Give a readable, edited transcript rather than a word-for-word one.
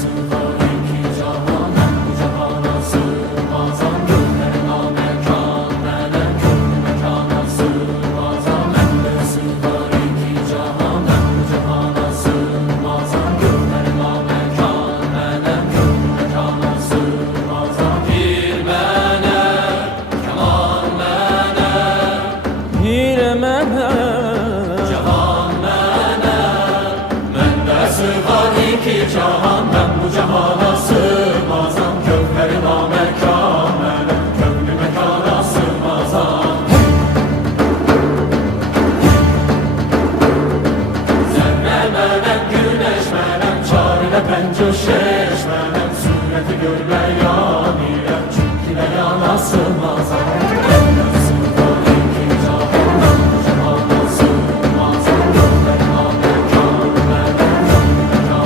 sığar iki cahan, ben bu cahana sığmazam. Gönlüm namekan, melem gönlüm mekana sığmazam. Bende sığar iki cahan, ben bu cahana sığmazam. Gönlüm namekan, melem gönlüm mekana sığmazam. Bir mene, keman mene, bir mene, cahan mene. Bende sığar iki cahan, ben bu cahana sığmazam. Gönlüm namekan, melem gönlüm mekana sığmazam. Zerre melem, güneş melem, çare pençe şeş melem.